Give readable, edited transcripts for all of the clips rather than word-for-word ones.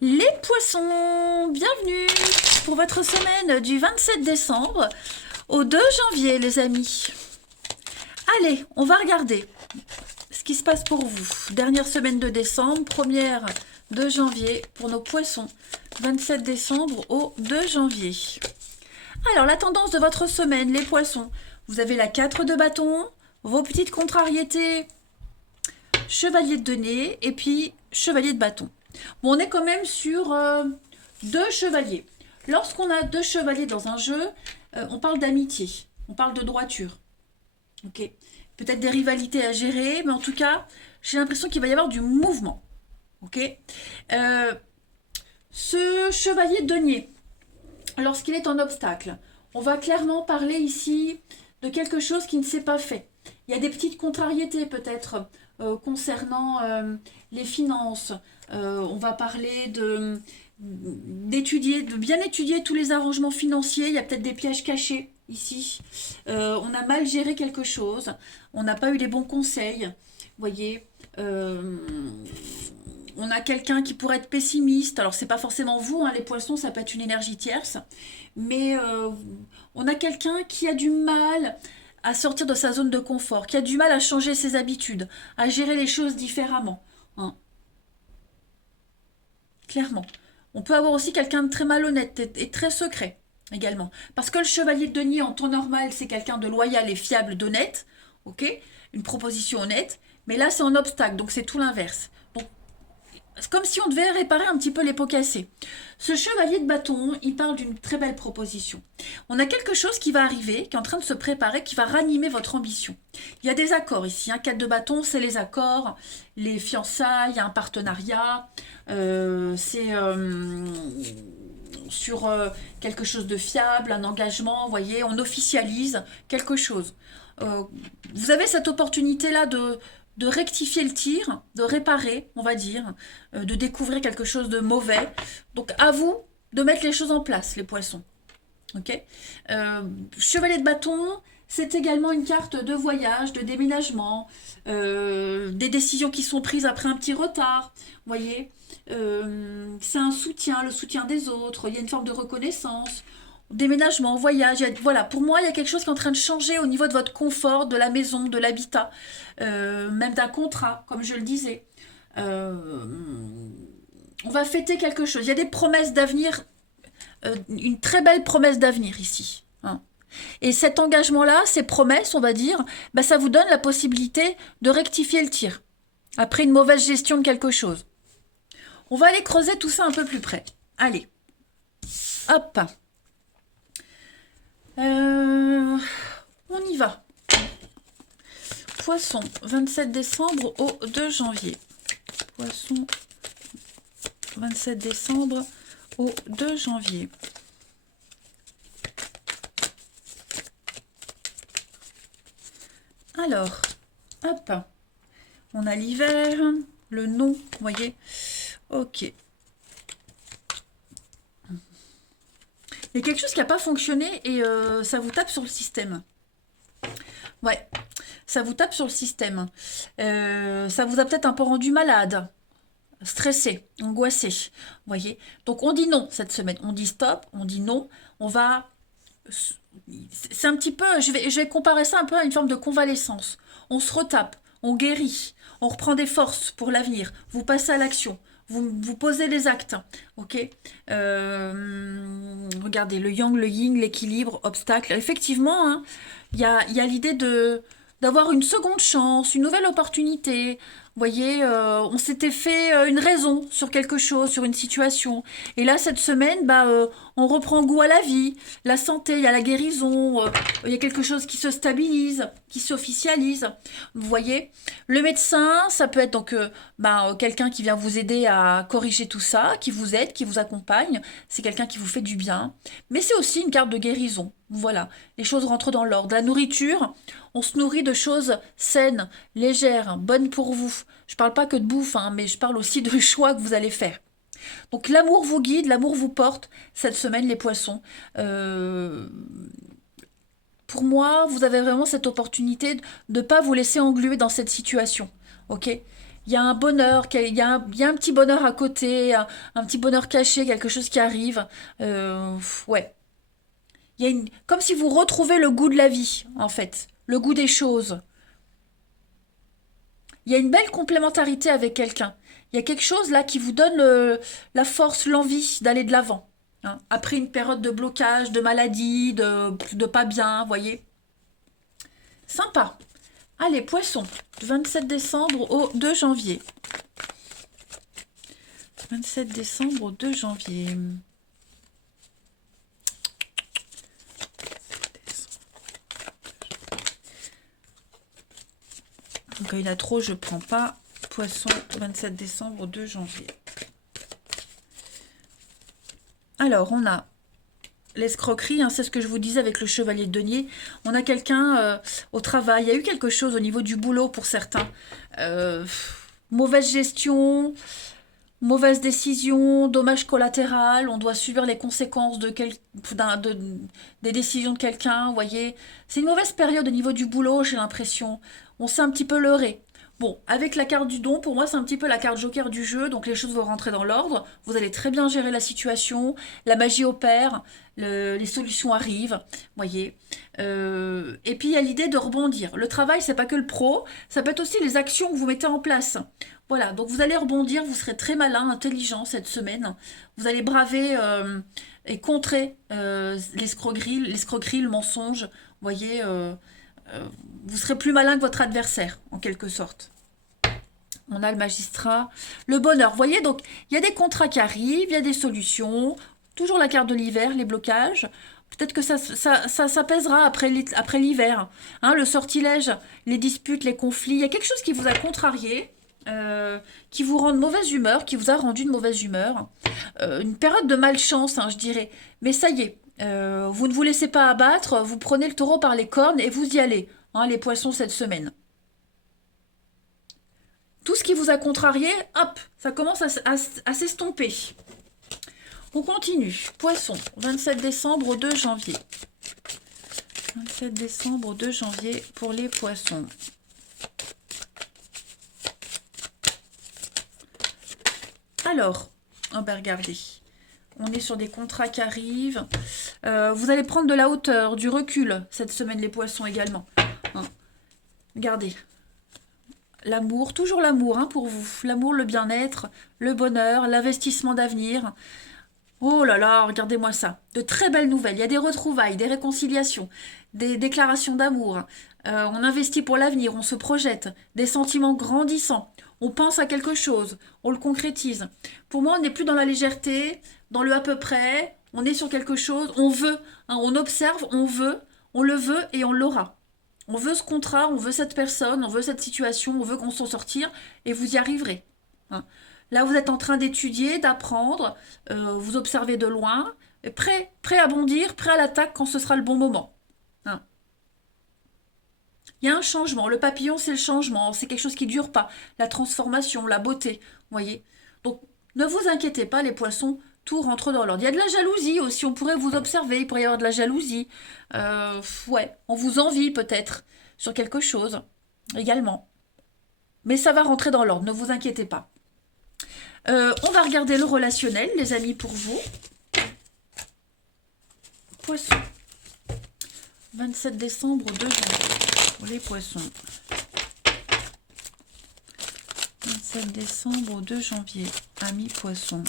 Les poissons, bienvenue pour votre semaine du 27 décembre au 2 janvier, les amis. Allez, on va regarder ce qui se passe pour vous. Dernière semaine de décembre, première de janvier pour nos poissons. 27 décembre au 2 janvier. Alors, la tendance de votre semaine, les poissons. Vous avez la 4 de bâton, vos petites contrariétés, chevalier de denier et puis chevalier de bâton. Bon, on est quand même sur deux chevaliers. Lorsqu'on a deux chevaliers dans un jeu, on parle d'amitié, on parle de droiture. Ok. Peut-être des rivalités à gérer, mais en tout cas, j'ai l'impression qu'il va y avoir du mouvement. Ok. Euh, Ce chevalier de denier, lorsqu'il est en obstacle, on va clairement parler ici de quelque chose qui ne s'est pas fait. Il y a des petites contrariétés peut-être concernant les finances. On va parler d'étudier, de bien étudier tous les arrangements financiers. Il y a peut-être des pièges cachés ici. On a mal géré quelque chose. On n'a pas eu les bons conseils. Vous voyez, on a quelqu'un qui pourrait être pessimiste. Alors, c'est pas forcément vous, hein, les poissons, ça peut être une énergie tierce. Mais on a quelqu'un qui a du mal à sortir de sa zone de confort, qui a du mal à changer ses habitudes, à gérer les choses différemment. Hein. Clairement. On peut avoir aussi quelqu'un de très malhonnête et très secret également. Parce que le chevalier de denier en temps normal, c'est quelqu'un de loyal et fiable, d'honnête. Ok. Une proposition honnête. Mais là, c'est en obstacle, donc c'est tout l'inverse. Donc c'est comme si on devait réparer un petit peu les pots cassés. Ce chevalier de bâton, il parle d'une très belle proposition. On a quelque chose qui va arriver, qui est en train de se préparer, qui va ranimer votre ambition. Il y a des accords ici. Un 4 de bâton, c'est les accords, les fiançailles, un partenariat. C'est sur quelque chose de fiable, un engagement. Vous voyez, on officialise quelque chose. Euh, Vous avez cette opportunité-là de rectifier le tir, de réparer, on va dire, de découvrir quelque chose de mauvais. Donc à vous de mettre les choses en place, les poissons. Ok. Euh, Chevalier de bâton, c'est également une carte de voyage, de déménagement, des décisions qui sont prises après un petit retard. Vous voyez. C'est un soutien, le soutien des autres. Il y a une forme de reconnaissance. Déménagement, voyage, voilà, pour moi, il y a quelque chose qui est en train de changer au niveau de votre confort, de la maison, de l'habitat, même d'un contrat, comme je le disais. Euh, on va fêter quelque chose. Il y a des promesses d'avenir, une très belle promesse d'avenir ici. Hein. Et cet engagement-là, ces promesses, on va dire, bah, ça vous donne la possibilité de rectifier le tir après une mauvaise gestion de quelque chose. On va aller creuser tout ça un peu plus près. Allez, hop. Euh, on y va. Poisson, 27 décembre au 2 janvier. Poisson, 27 décembre au 2 janvier. Alors, hop. On a l'hiver, le non, vous voyez. Ok. Il y a quelque chose qui n'a pas fonctionné et ça vous tape sur le système. Ouais, ça vous tape sur le système. Ça vous a peut-être un peu rendu malade, stressé, angoissé. Vous voyez. Donc on dit non cette semaine. On dit stop, on dit non. On va. C'est un petit peu. Je vais comparer ça un peu à une forme de convalescence. On se retape, on guérit, on reprend des forces pour l'avenir. Vous passez à l'action. Vous posez les actes, ok. Regardez, le yang, le yin, l'équilibre, obstacle. Effectivement, hein, il y a l'idée d'avoir une seconde chance, une nouvelle opportunité. Vous voyez, on s'était fait une raison sur quelque chose, sur une situation. Et là, cette semaine, bah, on reprend goût à la vie, la santé, il y a la guérison, il y a quelque chose qui se stabilise, qui s'officialise. Vous voyez, le médecin, ça peut être donc bah, quelqu'un qui vient vous aider à corriger tout ça, qui vous aide, qui vous accompagne. C'est quelqu'un qui vous fait du bien. Mais c'est aussi une carte de guérison. Voilà, les choses rentrent dans l'ordre. La nourriture, on se nourrit de choses saines, légères, bonnes pour vous. Je parle pas que de bouffe, hein, mais je parle aussi de choix que vous allez faire. Donc l'amour vous guide, l'amour vous porte cette semaine, les poissons. Euh, pour moi, vous avez vraiment cette opportunité de ne pas vous laisser engluer dans cette situation. Ok. il y a un bonheur, il y a un petit bonheur à côté, un petit bonheur caché, quelque chose qui arrive. Ouais. Il y a comme si vous retrouvez le goût de la vie, en fait, le goût des choses. Il y a une belle complémentarité avec quelqu'un. Il y a quelque chose là qui vous donne la force, l'envie d'aller de l'avant, hein. Après une période de blocage, de maladie, de pas bien, vous voyez. Sympa. Allez, poisson, du 27 décembre au 2 janvier. 27 décembre au 2 janvier. Donc, il y en a trop, je prends pas. Poisson, 27 décembre au 2 janvier. Alors, on a l'escroquerie, hein, c'est ce que je vous disais avec le chevalier de denier. On a quelqu'un au travail. Il y a eu quelque chose au niveau du boulot pour certains. Euh, Mauvaise gestion, mauvaise décision, dommage collatéral. On doit subir les conséquences des décisions de quelqu'un. Vous voyez, c'est une mauvaise période au niveau du boulot, j'ai l'impression. On s'est un petit peu leurré. Bon, avec la carte du don, pour moi, c'est un petit peu la carte joker du jeu, donc les choses vont rentrer dans l'ordre. Vous allez très bien gérer la situation, la magie opère, les solutions arrivent, voyez. Et puis, il y a l'idée de rebondir. Le travail, c'est pas que le pro, ça peut être aussi les actions que vous mettez en place. Voilà, donc vous allez rebondir, vous serez très malin, intelligent cette semaine. Vous allez braver et contrer l'escroquerie, le mensonge, voyez. Euh, Vous serez plus malin que votre adversaire, en quelque sorte. On a le magistrat, le bonheur. Vous voyez, donc, il y a des contrats qui arrivent, il y a des solutions. Toujours la carte de l'hiver, les blocages. Peut-être que ça s'apaisera après l'hiver. Hein, le sortilège, les disputes, les conflits. Il y a quelque chose qui vous a contrarié, qui vous rend de mauvaise humeur, qui vous a rendu de mauvaise humeur. Une période de malchance, hein, je dirais. Mais ça y est, vous ne vous laissez pas abattre, vous prenez le taureau par les cornes et vous y allez, hein, les poissons, cette semaine. Tout ce qui vous a contrarié, hop, ça commence à s'estomper. On continue. Poisson, 27 décembre au 2 janvier. 27 décembre au 2 janvier pour les poissons. Alors, on va regarder. On est sur des contrats qui arrivent. Vous allez prendre de la hauteur, du recul cette semaine, les poissons également. Hein. Regardez. L'amour, toujours l'amour, hein, pour vous. L'amour, le bien-être, le bonheur, l'investissement d'avenir. Oh là là, regardez-moi ça. De très belles nouvelles. Il y a des retrouvailles, des réconciliations, des déclarations d'amour. On investit pour l'avenir, on se projette. Des sentiments grandissants. On pense à quelque chose, on le concrétise. Pour moi, on n'est plus dans la légèreté, dans le à peu près. On est sur quelque chose, on veut, hein, on observe, on veut, on le veut et on l'aura. On veut ce contrat, on veut cette personne, on veut cette situation, on veut qu'on s'en sortir et vous y arriverez, hein. Là, vous êtes en train d'étudier, d'apprendre, vous observez de loin, et prêt à bondir, prêt à l'attaque quand ce sera le bon moment, hein. Il y a un changement. Le papillon, c'est le changement. C'est quelque chose qui ne dure pas. La transformation, la beauté, vous voyez. Donc, ne vous inquiétez pas, les poissons, tout rentre dans l'ordre. Il y a de la jalousie aussi. On pourrait vous observer. Il pourrait y avoir de la jalousie. Ouais, on vous envie peut-être sur quelque chose également. Mais ça va rentrer dans l'ordre. Ne vous inquiétez pas. On va regarder le relationnel, les amis, pour vous. Poisson. 27 décembre, 2 janvier. Pour les poissons. 27 décembre au 2 janvier. Amis poissons.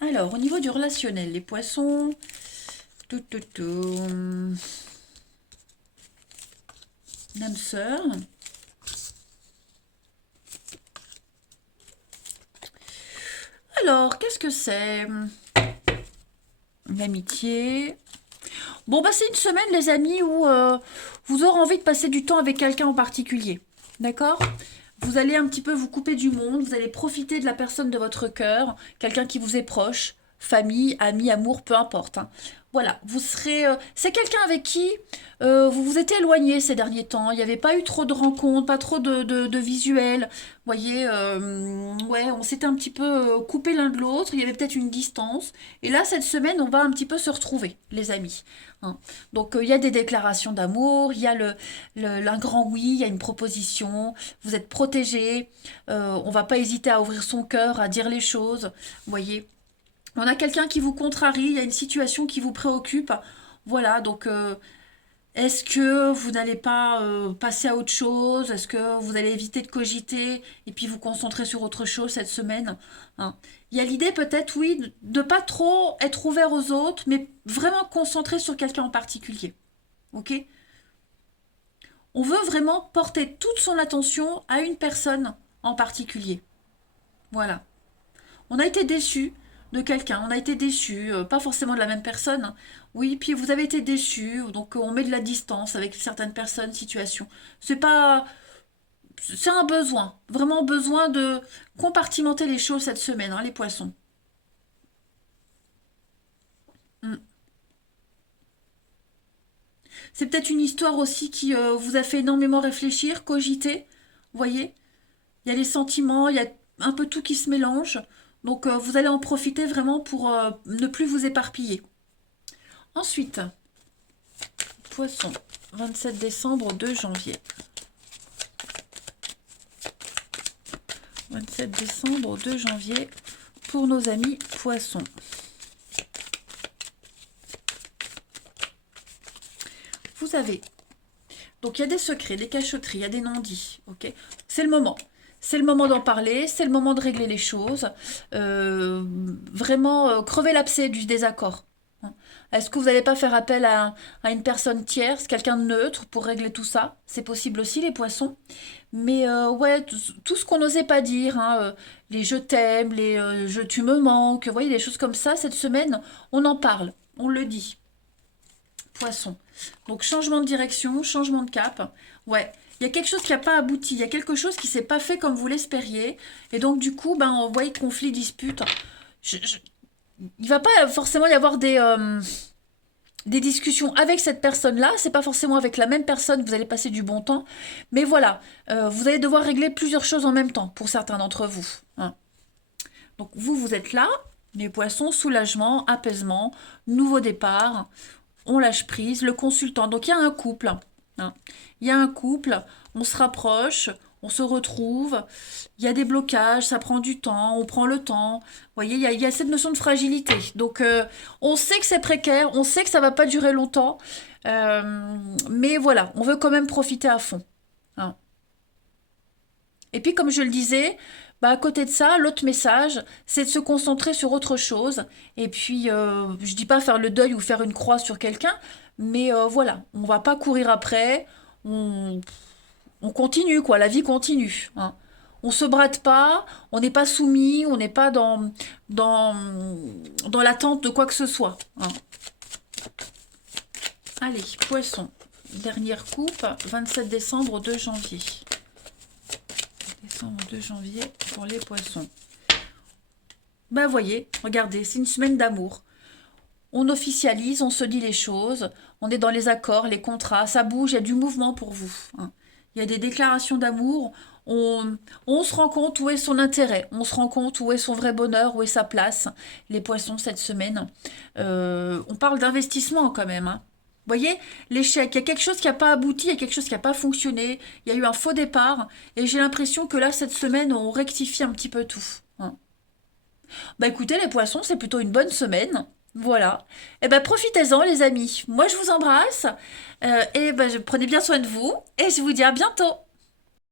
Alors, au niveau du relationnel, les poissons. L'âme sœur. Alors, qu'est-ce que c'est? L'amitié. Bon, bah c'est une semaine, les amis, où vous aurez envie de passer du temps avec quelqu'un en particulier. D'accord? Vous allez un petit peu vous couper du monde, vous allez profiter de la personne de votre cœur, quelqu'un qui vous est proche, famille, amis, amour, peu importe, hein. Voilà, vous serez... c'est quelqu'un avec qui vous vous étiez éloigné ces derniers temps. Il n'y avait pas eu trop de rencontres, pas trop de visuels. Vous voyez, ouais, on s'était un petit peu coupé l'un de l'autre. Il y avait peut-être une distance. Et là, cette semaine, on va un petit peu se retrouver, les amis, hein. Donc, il y a des déclarations d'amour, il y a un grand oui, il y a une proposition. Vous êtes protégés. On va pas hésiter à ouvrir son cœur, à dire les choses. Vous voyez. On a quelqu'un qui vous contrarie, il y a une situation qui vous préoccupe. Voilà, donc est-ce que vous n'allez pas passer à autre chose? Est-ce que vous allez éviter de cogiter et puis vous concentrer sur autre chose cette semaine, hein? Il y a l'idée peut-être, oui, de pas trop être ouvert aux autres, mais vraiment concentrer sur quelqu'un en particulier. Ok? On veut vraiment porter toute son attention à une personne en particulier. Voilà. On a été déçu de quelqu'un, on a été déçu, pas forcément de la même personne, hein. Oui, puis vous avez été déçu, donc on met de la distance avec certaines personnes, situations. C'est pas, c'est un besoin, vraiment besoin de compartimenter les choses cette semaine, hein, les poissons. Mm. C'est peut-être une histoire aussi qui vous a fait énormément réfléchir, cogiter, vous voyez? Il y a les sentiments, il y a un peu tout qui se mélange, donc vous allez en profiter vraiment pour ne plus vous éparpiller. Ensuite, Poisson, 27 décembre, 2 janvier. 27 décembre, 2 janvier, pour nos amis Poissons. Vous avez, donc il y a des secrets, des cachotteries, il y a des non-dits, ok? C'est le moment. C'est le moment d'en parler, c'est le moment de régler les choses. Vraiment, crever l'abcès du désaccord, hein. Est-ce que vous n'allez pas faire appel à une personne tierce, quelqu'un de neutre pour régler tout ça? C'est possible aussi, les poissons. Mais ouais, tout ce qu'on n'osait pas dire, hein, les je t'aime, les tu me manques, vous voyez, des choses comme ça, cette semaine, on en parle, on le dit. Poisson. Donc changement de direction, changement de cap. Ouais, il y a quelque chose qui n'a pas abouti, il y a quelque chose qui s'est pas fait comme vous l'espériez. Et donc du coup, ben, on voit conflit, dispute. Il va pas forcément y avoir des discussions avec cette personne-là. C'est pas forcément avec la même personne que vous allez passer du bon temps. Mais voilà, vous allez devoir régler plusieurs choses en même temps pour certains d'entre vous, hein. Donc vous, vous êtes là, les poissons, soulagement, apaisement, nouveau départ, on lâche prise, le consultant. Donc il y a un couple, hein. Il y a un couple, on se rapproche, on se retrouve, il y a des blocages, ça prend du temps, on prend le temps. Vous voyez, il y a cette notion de fragilité. Donc on sait que c'est précaire, on sait que ça va pas durer longtemps, mais voilà, on veut quand même profiter à fond, hein. Et puis, comme je le disais, bah, à côté de ça, l'autre message, c'est de se concentrer sur autre chose. Et puis, je dis pas faire le deuil ou faire une croix sur quelqu'un, mais voilà, on va pas courir après, on, on continue, quoi, la vie continue, hein. On se brade pas, on n'est pas soumis, on n'est pas dans, dans l'attente de quoi que ce soit, hein. Allez, poisson, dernière coupe, 27 décembre, 2 janvier. Décembre 2 janvier pour les poissons. Ben voyez, regardez, c'est une semaine d'amour. On officialise, on se dit les choses, on est dans les accords, les contrats, ça bouge, il y a du mouvement pour vous, hein. Il y a des déclarations d'amour, on se rend compte où est son intérêt, on se rend compte où est son vrai bonheur, où est sa place, les poissons cette semaine. On parle d'investissement quand même, hein. Vous voyez, l'échec, il y a quelque chose qui n'a pas abouti, il y a quelque chose qui n'a pas fonctionné, il y a eu un faux départ, et j'ai l'impression que là, cette semaine, on rectifie un petit peu tout, hein. Bah écoutez, les poissons, c'est plutôt une bonne semaine. Voilà. Et ben profitez-en, les amis. Moi, je vous embrasse. Et ben, prenez bien soin de vous. Et je vous dis à bientôt.